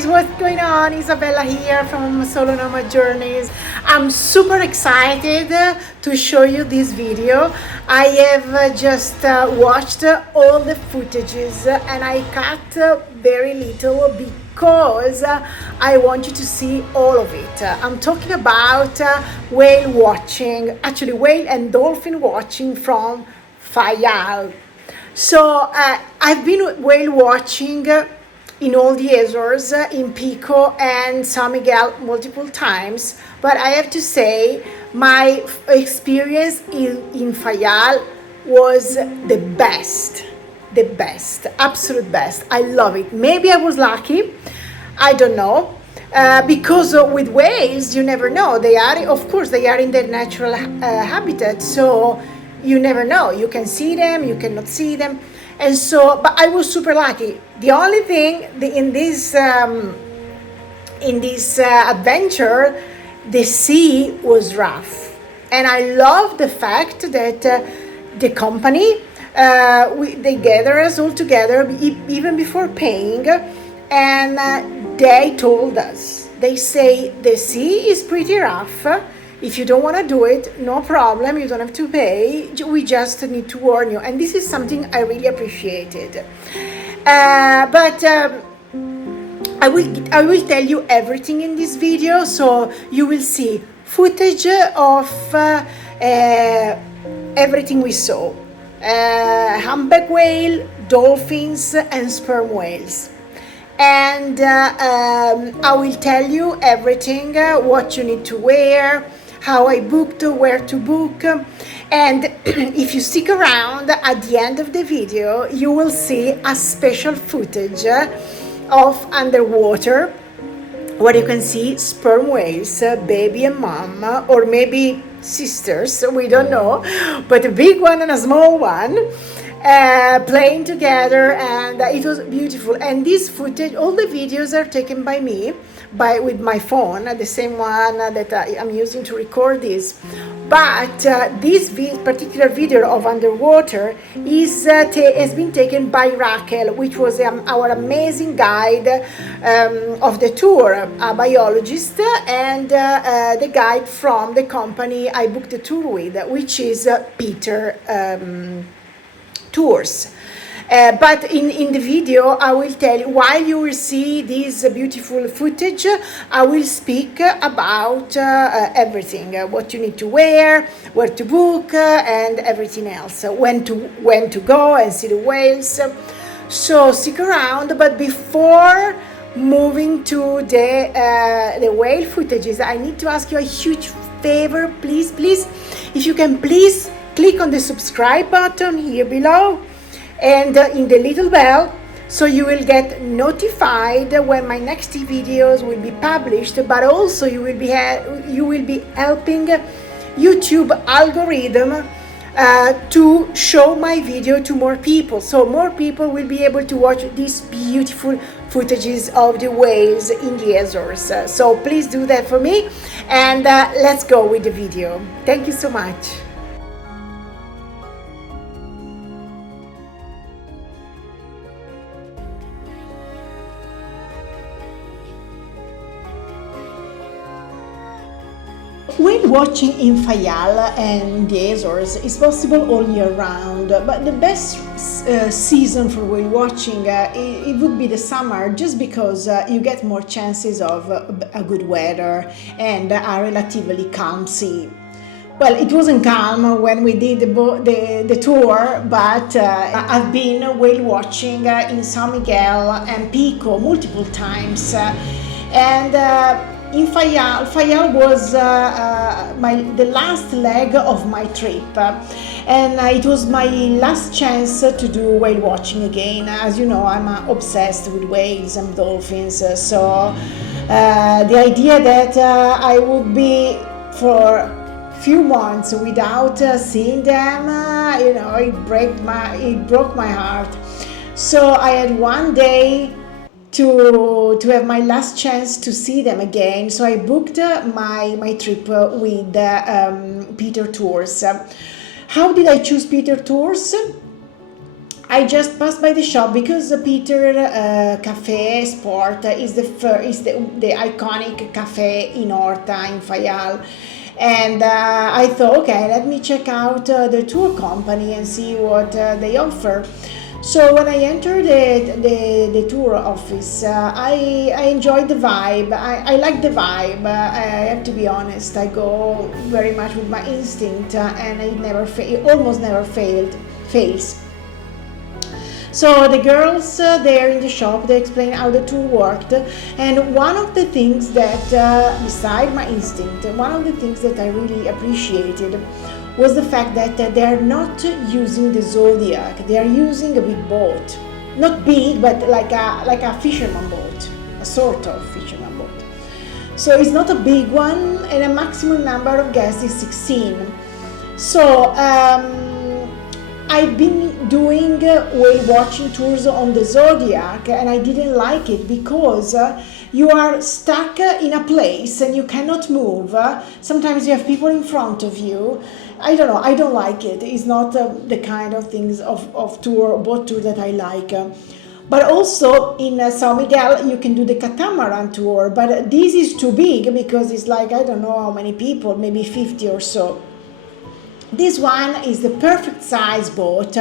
guys, what's going on? Isabella here from Solo Nomad Journeys. I'm super excited to show you this video. I have just watched all the footages and I cut very little because I want you to see all of it. I'm talking about whale watching, actually whale and dolphin watching from Faial. So I've been whale watching in all the Azores, in Pico and San Miguel multiple times, but I have to say my experience in Faial was the best, absolute best. I love it. Maybe I was lucky, I don't know. Because with whales, you never know. They are, of course, they are in their natural habitat, so you never know. You can see them, you cannot see them. And so, but I was super lucky. The only thing in this adventure, the sea was rough, and I love the fact that the company they gather us all together even before paying, and they told us. They say the sea is pretty rough. If you don't want to do it, no problem, you don't have to pay. We just need to warn you. And this is something I really appreciated. But I will tell you everything in this video. So you will see footage of everything we saw. Humpback whale, dolphins, and sperm whales. And I will tell you everything, what you need to wear, how I booked, where to book, and if you stick around at the end of the video, you will see a special footage of underwater, where you can see sperm whales, baby and mom, or maybe sisters, we don't know, but a big one and a small one, playing together, and it was beautiful. And this footage, all the videos are taken by me, with my phone, the same one that I'm using to record this. But this particular video of underwater has been taken by Raquel, which was our amazing guide of the tour, a biologist, and the guide from the company I booked the tour with, which is Peter Tours. But in the video, I will tell you, while you will see this beautiful footage, I will speak about everything, what you need to wear, where to book, and everything else, when to go and see the whales. So stick around. But before moving to the whale footages, I need to ask you a huge favor, please, if you can please click on the subscribe button here below, and in the little bell, so you will get notified when my next videos will be published. But also you will be helping YouTube algorithm to show my video to more people, so more people will be able to watch these beautiful footages of the whales in the Azores. So please do that for me, and let's go with the video. Thank you so much. Whale watching in Faial and the Azores is possible all year round, but the best season for whale watching it would be the summer, just because you get more chances of a good weather and a relatively calm sea. Well, it wasn't calm when we did the tour, but I've been whale watching in San Miguel and Pico multiple times, and in Faial was the last leg of my trip, and it was my last chance to do whale watching again. As you know, I'm obsessed with whales and dolphins, so the idea that I would be for a few months without seeing them, it broke my heart. So I had one day to have my last chance to see them again. So I booked my trip with Peter Tours. How did I choose Peter Tours? I just passed by the shop because Peter Cafe Sport is the iconic cafe in Horta in Faial, and I thought, okay, let me check out the tour company and see what they offer. So when I entered the tour office, I enjoyed the vibe. I like the vibe. I have to be honest. I go very much with my instinct, and it almost never fails. So the girls there in the shop, they explained how the tour worked, and one of the things that, beside my instinct, one of the things that I really appreciated was the fact that they're not using the Zodiac, they are using a big boat. Not big, but like a fisherman boat, a sort of fisherman boat. So it's not a big one, and a maximum number of guests is 16. So I've been doing whale watching tours on the Zodiac, and I didn't like it because you are stuck in a place and you cannot move. Sometimes you have people in front of you. I don't know, I don't like it. It's not the kind of things of boat tour that I like. But also in São Miguel you can do the catamaran tour, but this is too big because it's like, I don't know how many people, maybe 50 or so. This one is the perfect size boat,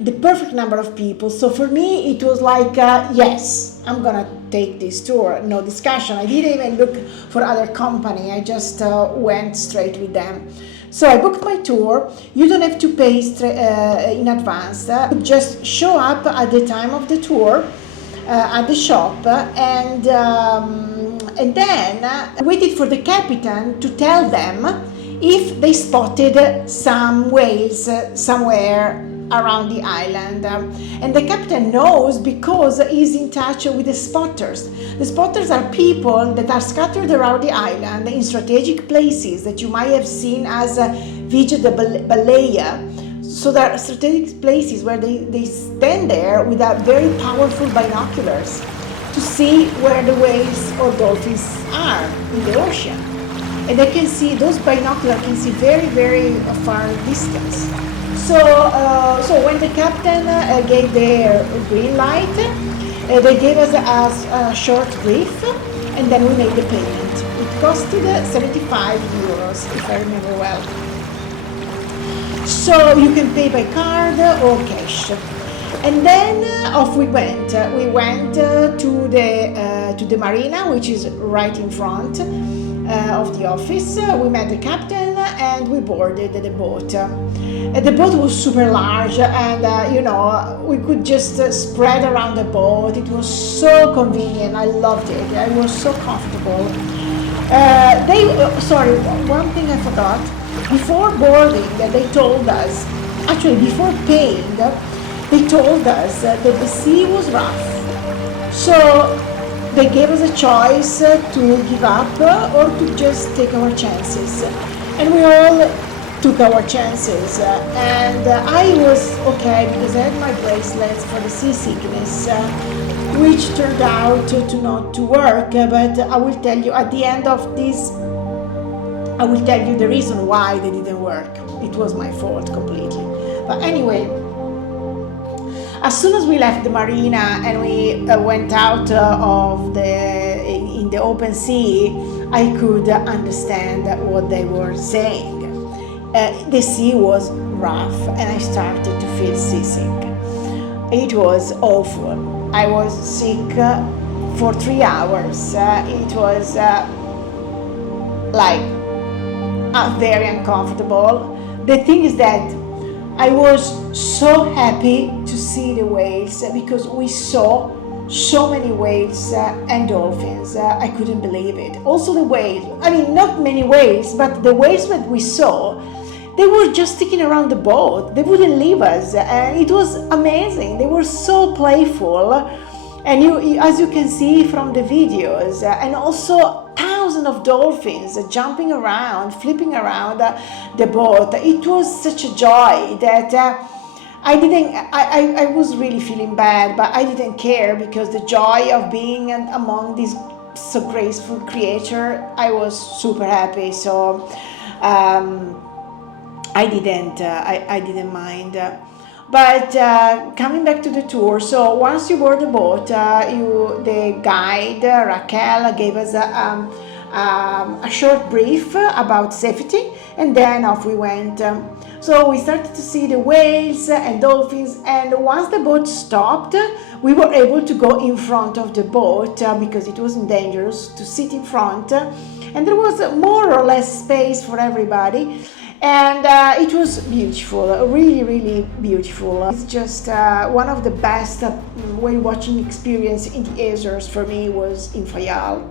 the perfect number of people. So for me, it was like, yes, I'm gonna take this tour, no discussion. I didn't even look for other company. I just went straight with them. So I booked my tour. You don't have to pay in advance. Just show up at the time of the tour at the shop, and then waited for the captain to tell them if they spotted some whales somewhere around the island. And the captain knows because he's in touch with the spotters. The spotters are people that are scattered around the island in strategic places that you might have seen as Vigia de Baleia. So there are strategic places where they stand there with a very powerful binoculars to see where the whales or dolphins are in the ocean. And they can see, those binoculars can see very, very far distance. So when the captain gave their green light, they gave us a short brief, and then we made the payment. It costed 75 euros, if I remember well. So you can pay by card or cash. And then off we went. We went to the marina, which is right in front of the office. We met the captain and we boarded the boat. The boat was super large, and we could just spread around the boat. It was so convenient. I loved it. I was so comfortable. One thing I forgot. Before boarding, they told us, actually before paying, they told us that the sea was rough. So they gave us a choice to give up or to just take our chances. And we all took our chances. And I was okay because I had my bracelets for the seasickness, which turned out to not to work. But I will tell you at the end of this, I will tell you the reason why they didn't work. It was my fault completely. But anyway, as soon as we left the marina and we went out in the open sea, I could understand what they were saying. The sea was rough and I started to feel seasick. It was awful. I was sick for 3 hours. It was very uncomfortable. The thing is that I was so happy to see the whales because we saw so many whales and dolphins. I couldn't believe it. Also the whales, not many whales, but the whales that we saw, they were just sticking around the boat. They wouldn't leave us, and it was amazing. They were so playful, and as you can see from the videos, and also thousands of dolphins jumping around, flipping around the boat. It was such a joy that I was really feeling bad, but I didn't care because the joy of being among these so graceful creature, I was super happy. So I didn't mind. But coming back to the tour, so once you board the boat, the guide Raquel gave us a short brief about safety, and then off we went. So we started to see the whales and dolphins, and once the boat stopped, we were able to go in front of the boat because it wasn't dangerous to sit in front, and there was more or less space for everybody. And it was beautiful, really, really beautiful. It's just one of the best whale watching experience in the Azores for me was in Faial.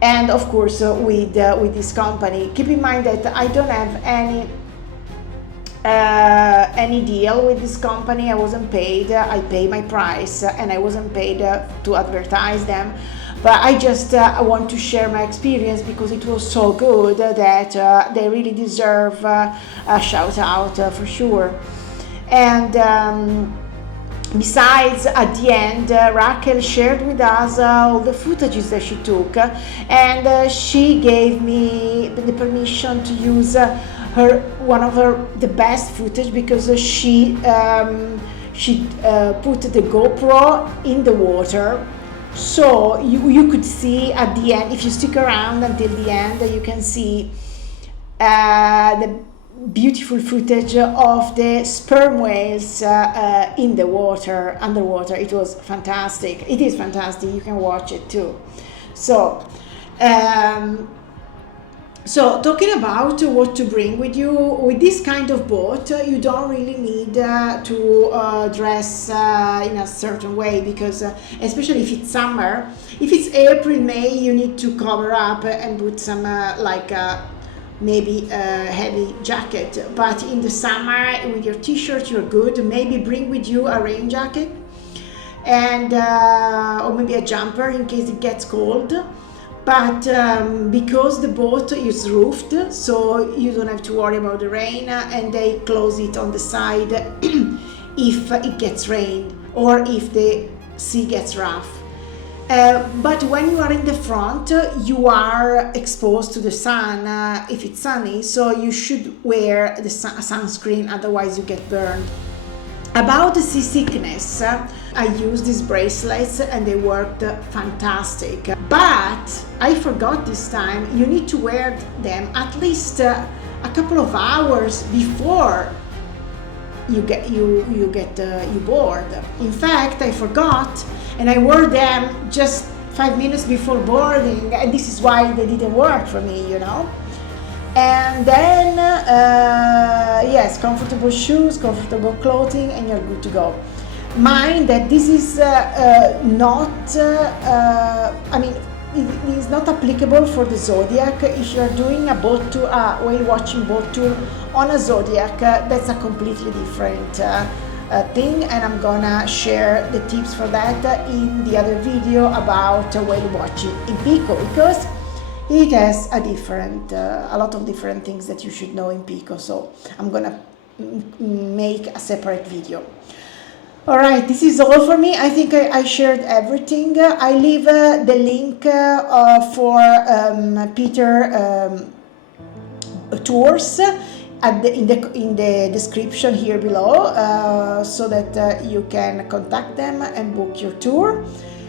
And of course with this company. Keep in mind that I don't have any deal with this company. I wasn't paid. I pay my price, and I wasn't paid to advertise them. But I just want to share my experience because it was so good that they really deserve a shout out for sure. And besides, at the end, Raquel shared with us all the footages that she took, and she gave me the permission to use one of the best footage because she put the GoPro in the water. So you could see at the end, if you stick around until the end, you can see the beautiful footage of the sperm whales in the water, underwater. It was fantastic. It is fantastic. You can watch it too. So talking about what to bring with you, with this kind of boat, you don't really need to dress in a certain way because especially if it's summer, if it's April, May, you need to cover up and put some maybe a heavy jacket. But in the summer, with your t-shirt, you're good. Maybe bring with you a rain jacket and or maybe a jumper in case it gets cold. But because the boat is roofed, so you don't have to worry about the rain, and they close it on the side if it gets rained or if the sea gets rough. But when you are in the front, you are exposed to the sun if it's sunny, so you should wear the sunscreen, otherwise you get burned. About the seasickness, I used these bracelets and they worked fantastic. But I forgot this time, you need to wear them at least a couple of hours before you board. In fact, I forgot and I wore them just 5 minutes before boarding, and this is why they didn't work for me, you know. And then yes, comfortable shoes, comfortable clothing, and you're good to go. Mind that this is not I mean, it is not applicable for the Zodiac. If you're doing a boat tour, whale watching boat tour on a Zodiac, that's a completely different thing, and I'm gonna share the tips for that in the other video about whale watching in Pico, because it has a lot of different things that you should know in Pico, so I'm gonna make a separate video. All right, this is all for me. I think I shared everything. I leave the link for Peter tours in the description here below, so that you can contact them and book your tour.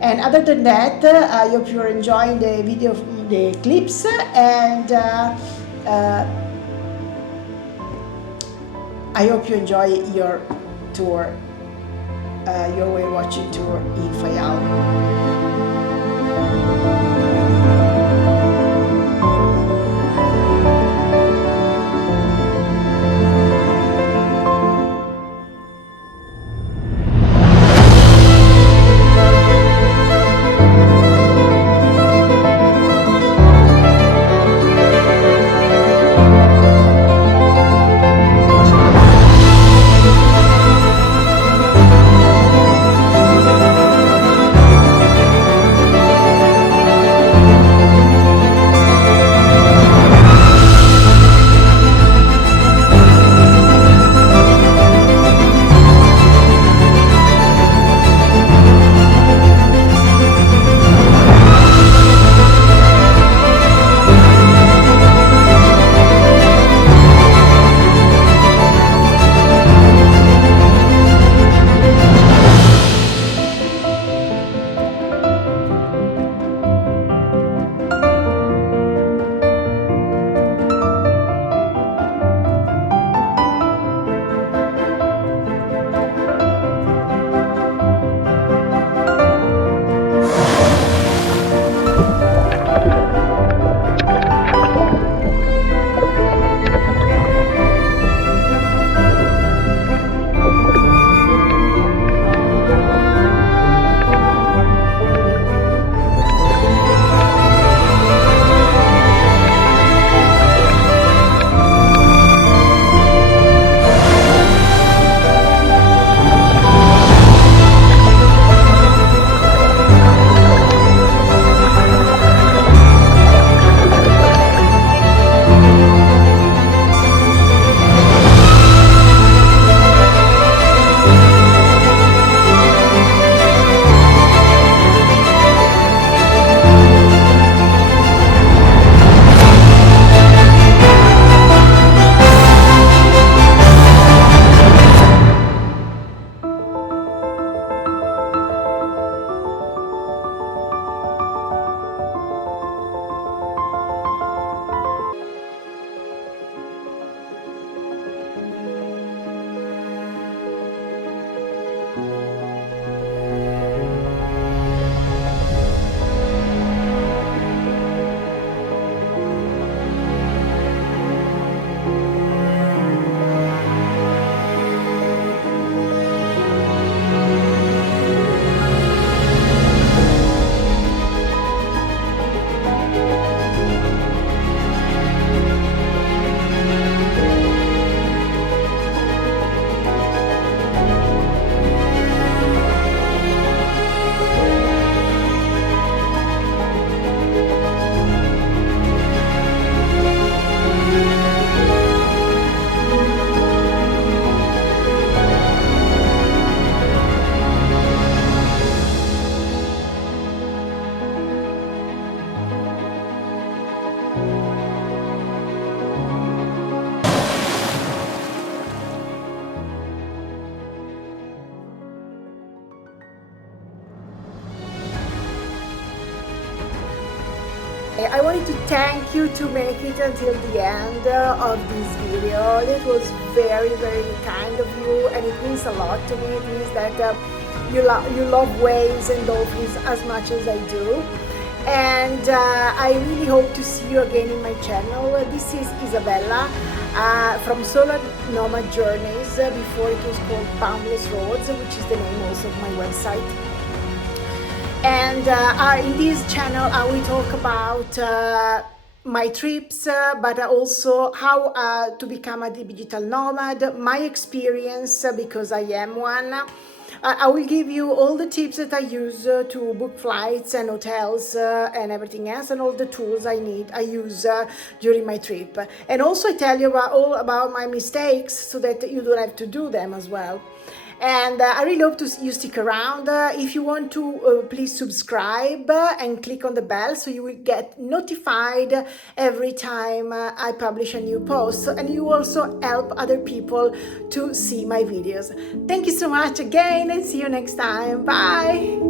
And other than that, I hope you're enjoying the video, the clips, and I hope you enjoy your tour, your whale watching tour in Faial. I wanted to thank you to make it until the end of this video. It was very, very kind of you, and it means a lot to me. It means that you love whales and dolphins as much as I do. And I really hope to see you again in my channel. This is Isabella from Solar Nomad Journeys, before it was called Boundless Roads, which is the name also of my website. And in this channel I will talk about my trips, but also how to become a digital nomad, my experience, because I am one. I will give you all the tips that I use to book flights and hotels and everything else, and all the tools I use during my trip. And also I tell you all about my mistakes so that you don't have to do them as well. And I really hope you stick around. If you want to, please subscribe and click on the bell so you will get notified every time I publish a new post, and you also help other people to see my videos. Thank you so much again, and see you next time. Bye.